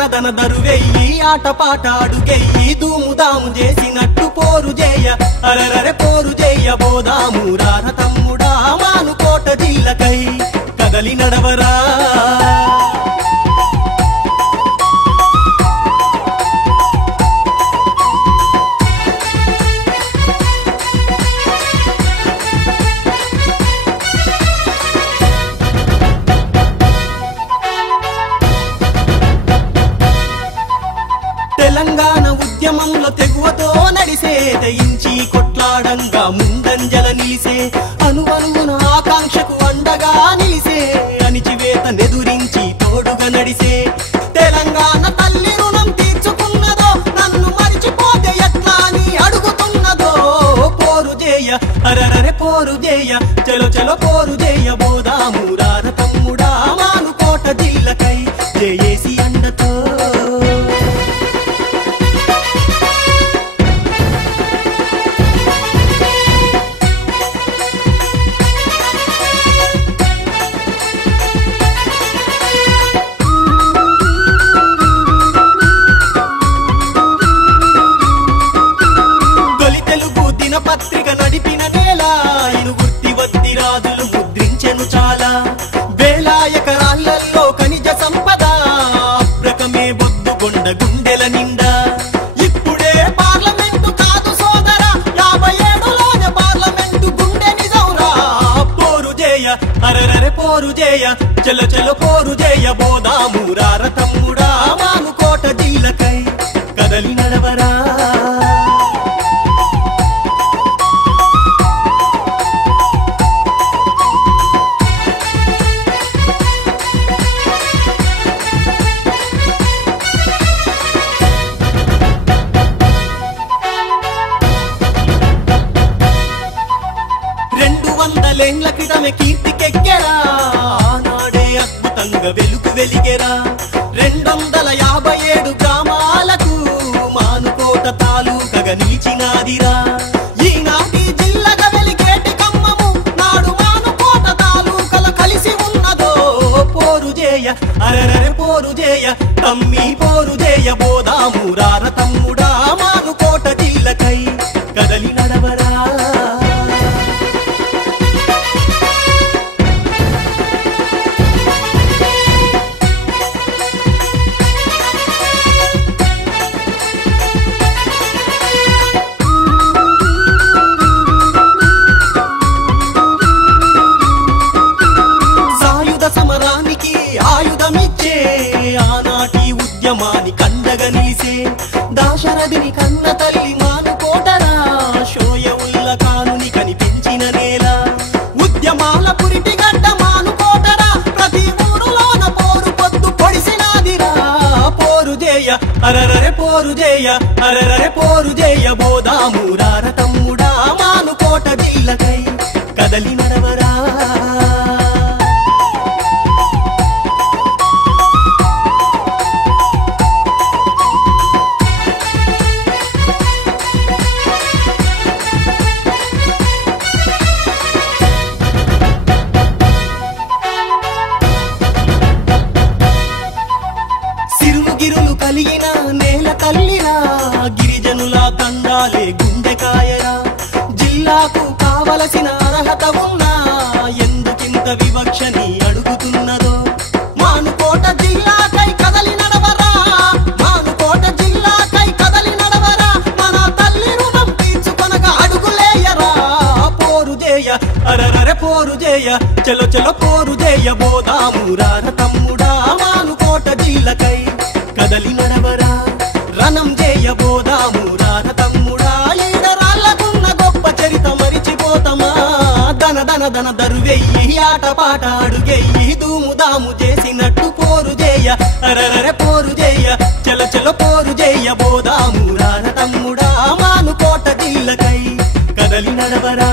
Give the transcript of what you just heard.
దన దన దరువెయ్యి ఆటపాట అడుగెయ్యి దూముదాము చేసినట్టు పోరు చేయ అరరరే పోరు చేయ బోదాము రార తమ్ముడా మానుకోట జిల్లకై కదలి నడవరా తెలంగాణ ఉద్యమంలో తెగువతో నడిసే దయించి కొట్లాడంగా ముందంజల నిలిసే అనువనువున ఆకాంక్షకు అండగా నిలిసే అణిచివేత నెదురించి తోడుగా నడిసే తెలంగాణ తల్లి రుణం తీర్చుకున్నదో నన్ను మరిచిపోతే ఎట్లా అని అడుగుతున్నదో పోరు చేయ అరరరే పోరు చేయ చలో చలో పోరు చేయ బోదాము రార తమ్ముడా మానుకోట జిల్లకై జయేసి అండతో పత్రిక నడిపిన నేల ఇనుగుర్తి వత్తి రాజులు ముద్రించెను చాలా వేల ఎకరాలలో ఖనిజ సంపద అప్రకమే బొద్దుకొండ గుండెల నిండా ఇప్పుడే పార్లమెంటు కాదు సోదర 57లోనే పార్లమెంటు గుండె నిజంరా పోరు చేయ అరరరే పోరు చేయ చలో చలో పోరు చేయ బోదాము రార తమ్ముడా మానుకోట జిల్లకై కదలి నడవరా వందలేండ్ల క్రితమే కీర్తికెక్కెరా నాడే అద్భుతంగా వెలుగు వెలిగెరా 257 గ్రామాలకు మానుకోట తాలూకగా నిలిచినాదిరా ఈనాటి జిల్లగా వెలిగేటి కమ్మము నాడు మానుకోట తాలూకల కలిసి ఉన్నదో పోరు చేయ అరరరే పోరు చేయ తమ్మి పోరు చేయ బోదాము రార తమ్ముడా మానుకోట జిల్లకై కదలి నడవరా సమరానికి ఆయుధమిచ్చే ఆనాటి ఉద్యమాని కండగా నిలిసే దాశరథిని కన్న తల్లి మానుకోటరా షోయవుల్ల కానుని కనిపించిన నేల ఉద్యమాల పురిటి గడ్డ మానుకోటరా ప్రతి ఊరులోన పోరు పొద్దు పొడిసినాదిరా పోరు చేయ అరరరే పోరు చేయ అరరరే పోరు చేయ బోదాము రార తమ్ముడా మానుకోట జిల్లకై కదలి నడవరా గిరులు కలిగిన నేల తల్లిరా గిరిజనుల తండాలే గుండెకాయరా జిల్లాకు కావలసిన అర్హత ఉన్నా ఎందుకింత వివక్షని అడుగుతున్నదో మానుకోట జిల్లాకై కదలి నడవరా మానుకోట జిల్లాకై కదలి నడవరా మన తల్లి రుణం తీర్చుకొనగా అడుగులేయరా పోరు చేయ అరరరే పోరు చేయ చలో చలో పోరు చేయ బోదాము రార తమ్ముడా మానుకోట జిల్లకై కదలి నడవరా రణం చేయ బోదాము రార తమ్ముడా ఈడరాళ్ళకున్న గొప్ప చరిత మరిచిపోతమా దన దన దన దరువెయ్యి ఆటపాట అడుగెయ్యి దూముదాము చేసినట్టు పోరు చేయ అరరరే పోరు చేయ చల చల పోరు చేయ బోదాము రార తమ్ముడా మానుకోట జిల్లకై కదలి నడవరా